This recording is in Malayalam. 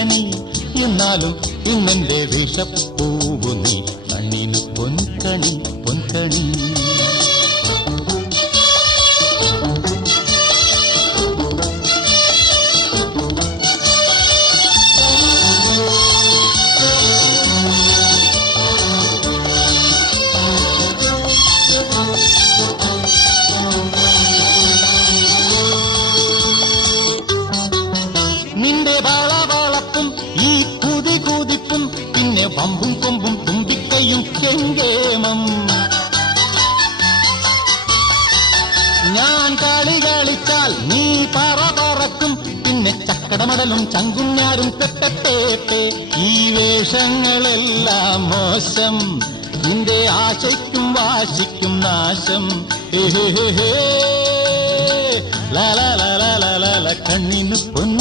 കണി എന്നാലും ഇന്നെന്റെ വിഷപ്പൂവു നീ കണ്ണിന് പൊൻകണി പൊൻകണി നിന്റെ വമ്പും കൊമ്പും തുമ്പിക്കയും ചെങ്കേമം. ഞാൻ കളി കളിച്ചാൽ നീ പറ പറക്കും. പിന്നെ ചക്കടമടലും ചങ്കുഞ്ഞാരും പെട്ടേപ്പേ ഈ വേഷങ്ങളെല്ലാം മോശം. നിന്റെ ആശയ്ക്കും വാശിക്കും നാശം. ഹേ ഹേ ഹേ ഹേ. ലാ ലാ ലാ ലാ ലാ ലാ ലാ കണ്ണിന് പൊൻ